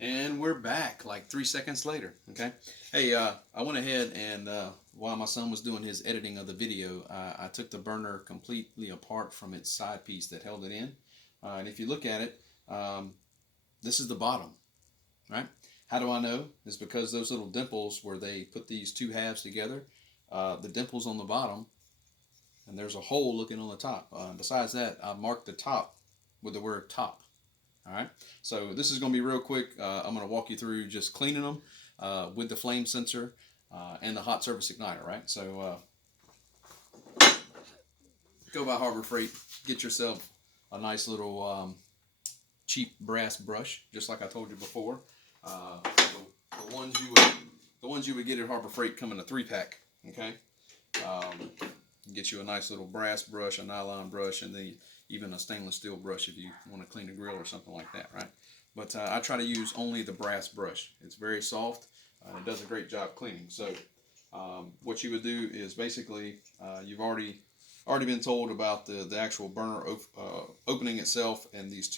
And we're back like 3 seconds later. Okay. Hey, I went ahead and while my son was doing his editing of the video, I took the burner completely apart from its side piece that held it in. And if you look at it, this is the bottom, right? How do I know? It's because those little dimples where they put these two halves together, the dimples on the bottom, and there's a hole looking on the top. Besides that, I marked the top with the word top. All right, so this is going to be real quick. I'm going to walk you through just cleaning them with the flame sensor and the hot surface igniter, right? So go by Harbor Freight, get yourself a nice little cheap brass brush, just like I told you before. The ones you would get at Harbor Freight come in a 3-pack. Okay, get you a nice little brass brush, a nylon brush, and even a stainless steel brush if you want to clean a grill or something like that, right? But I try to use only the brass brush. It's very soft. It does a great job cleaning. So what you would do is basically you've already been told about the actual burner opening itself and these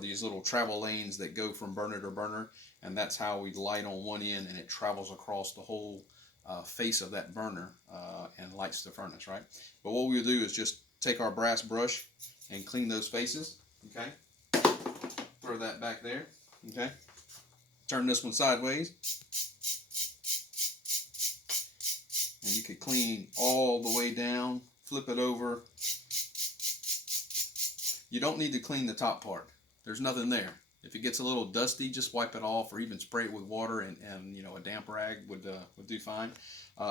these little travel lanes that go from burner to burner, and that's how we light on one end and it travels across the whole face of that burner and lights the furnace, right? But what we'll do is just take our brass brush and clean those faces, okay? Throw that back there, okay? Turn this one sideways. And you could clean all the way down, flip it over. You don't need to clean the top part. There's nothing there. If it gets a little dusty, just wipe it off, or even spray it with water, and a damp rag would do fine.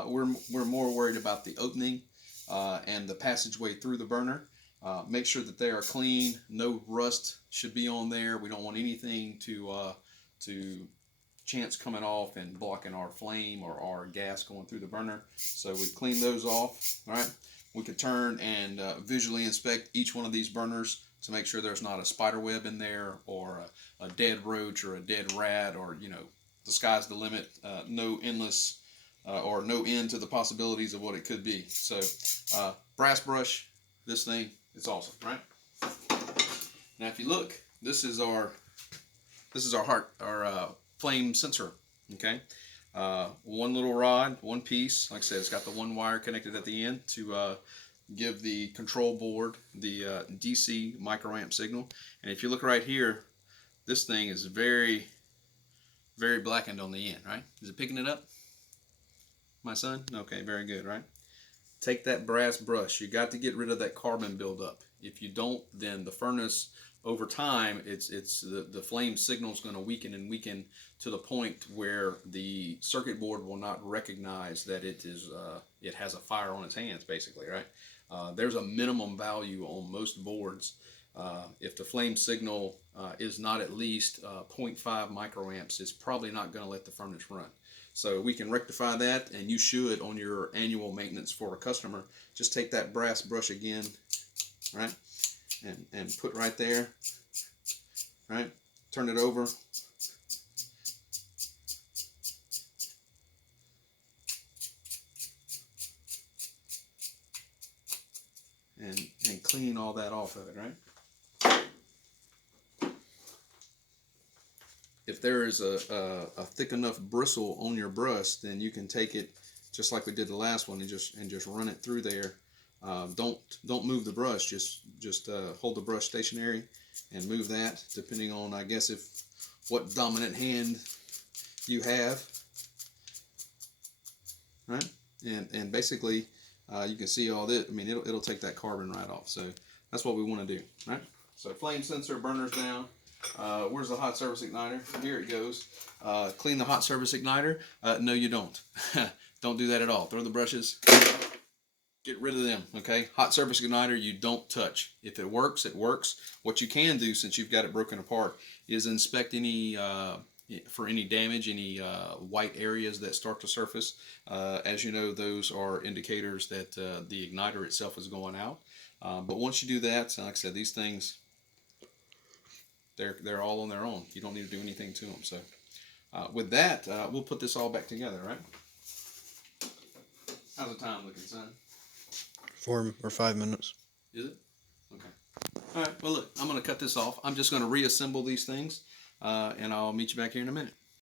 We're more worried about the opening and the passageway through the burner. Make sure that they are clean. No rust should be on there. We don't want anything to chance coming off and blocking our flame or our gas going through the burner. So we clean those off. All right. We could turn and visually inspect each one of these burners to make sure there's not a spider web in there, or a dead roach, or a dead rat, or the sky's the limit. No endless or no end to the possibilities of what it could be. So brass brush, this thing, it's awesome, right? Now if you look, this is our flame sensor. Okay, one little rod, one piece. Like I said, it's got the one wire connected at the end to give the control board the DC microamp signal. And if you look right here, this thing is very, very blackened on the end, right? Is it picking it up, my son? Okay, very good, right? Take that brass brush. You got to get rid of that carbon buildup. If you don't, then the furnace, over time, the flame signal is going to weaken and weaken to the point where the circuit board will not recognize that it has a fire on its hands, basically, right? There's a minimum value on most boards. If the flame signal is not at least 0.5 microamps, it's probably not going to let the furnace run. So we can rectify that, and you should, on your annual maintenance for a customer, just take that brass brush again, right, and put right there, right, turn it over, and clean all that off of it, right? If there is a thick enough bristle on your brush, then you can take it just like we did the last one and just run it through there. Don't move the brush. Just hold the brush stationary and move that, depending on, I guess, what dominant hand you have, right? And basically you can see all this. I mean, it'll take that carbon right off. So that's what we want to do, right? So flame sensor, burners down. Where's the hot surface igniter? Here it goes. Clean the hot surface igniter? No, you don't. Don't do that at all. Throw the brushes. Get rid of them, okay? Hot surface igniter, you don't touch. If it works, it works. What you can do, since you've got it broken apart, is inspect for any damage, any white areas that start to surface. As you know, those are indicators that the igniter itself is going out. But once you do that, like I said, these things, they're all on their own. You don't need to do anything to them. So with that, we'll put this all back together, right? How's the time looking, son? 4 or 5 minutes. Is it? Okay. All right. Well, look, I'm going to cut this off. I'm just going to reassemble these things. and I'll meet you back here in a minute.